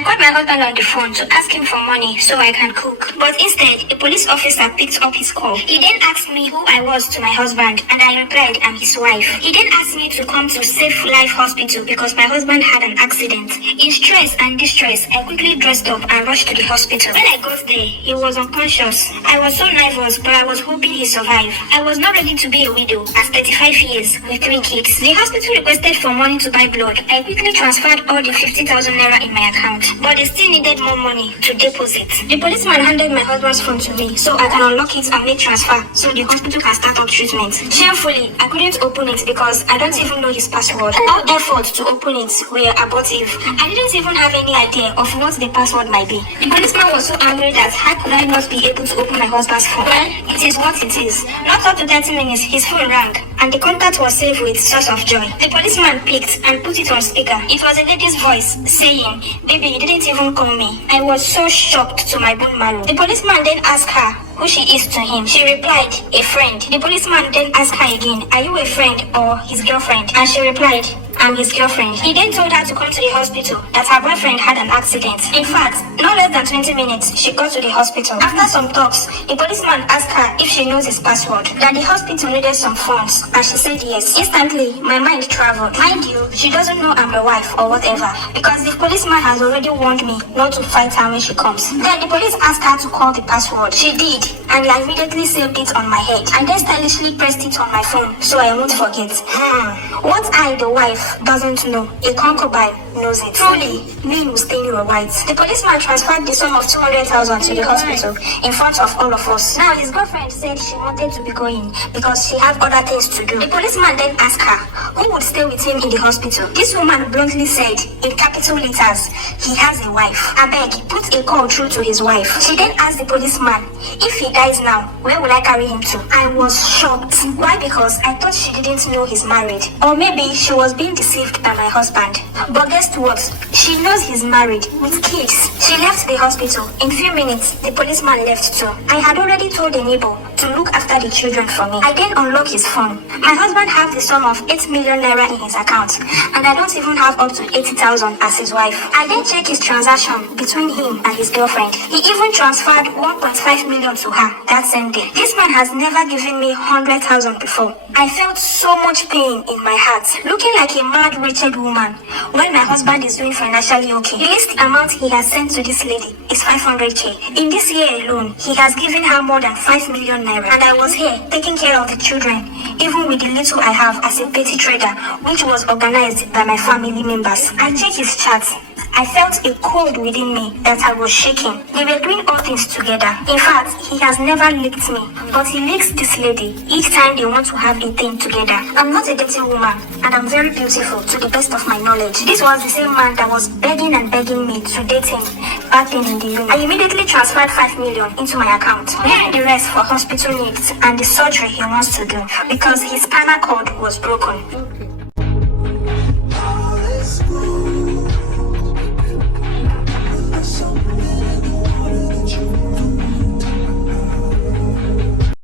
I called my husband on the phone to ask him for money so I can cook. But instead, a police officer picked up his call. He then asked me who I was to my husband, and I replied, I'm his wife. He then asked me to come to Safe Life Hospital because my husband had an accident. In stress and distress, I quickly dressed up and rushed to the hospital. When I got there, he was unconscious. I was so nervous, but I was hoping he survived. I was not ready to be a widow at 35 years with 3 kids. The hospital requested for money to buy blood. I quickly transferred all the 50,000 naira in my account, but they still needed more money to deposit. The policeman handed my husband's phone to me so I can unlock it and make transfer so the hospital can start up treatment. Shamefully, I couldn't open it because I don't even know his password. All efforts to open it were abortive. I didn't even have any idea of what the password might be. The policeman was so angry that how could I not be able to open my husband's phone? Well, it is what it is. Not up to 30 minutes, his phone rang, and the contact was saved with source of joy. The policeman picked and put it on speaker. It was a lady's voice saying, "Baby, you didn't even call me." I was so shocked to my bone marrow. The policeman then asked her who she is to him. She replied, "A friend." The policeman then asked her again, "Are you a friend or his girlfriend?" And she replied, "I'm his girlfriend." He then told her to come to the hospital, that her boyfriend had an accident. In fact, no less than 20 minutes, she got to the hospital. After some talks, the policeman asked her if she knows his password, that the hospital needed some funds, and she said yes. Instantly, my mind traveled. Mind you, she doesn't know I'm a wife or whatever, because the policeman has already warned me not to fight her when she comes. Then the police asked her to call the password. She did, and I immediately saved it on my head, and then stylishly pressed it on my phone so I won't forget. What I, the wife, doesn't know, a concubine knows it. Truly, men will stain your white. The policeman transferred the sum of 200,000 to the hospital in front of all of us. Now his girlfriend said she wanted to be going because she had other things to do. The policeman then asked her who would stay with him in the hospital. This woman bluntly said in capital letters, he has a wife. Abeg, put a call through to his wife. She then asked the policeman, if he dies now, where will I carry him to? I was shocked. Why? Because I thought she didn't know he's married. Or maybe she was being deceived by my husband. But guess what? She knows he's married with kids. She left the hospital. In few minutes, the policeman left too. I had already told the neighbor to look after the children for me. I then unlocked his phone. My husband has the sum of 8 million naira in his account, and I don't even have up to 80,000 as his wife. I then checked his transaction between him and his girlfriend. He even transferred 1.5 million to her that same day. This man has never given me 100,000 before. I felt so much pain in my heart, looking like a mad, wretched woman, when my husband is doing financially okay. The least amount he has sent to this lady is 500k. In this year alone, he has given her more than 5 million naira, and I was here taking care of the children, even with the little I have as a petty trader, which was organized by my family members. I checked his chat. I felt a cold within me that I was shaking. They were doing all things together. In fact, he has never licked me, but he licks this lady each time they want to have a thing together. I'm not a dirty woman, and I'm very beautiful to the best of my knowledge. This was the same man that was begging and begging me to date him back then in the uni. I immediately transferred 5 million into my account, leaving the rest for hospital needs and the surgery he wants to do because his spinal cord was broken. Okay.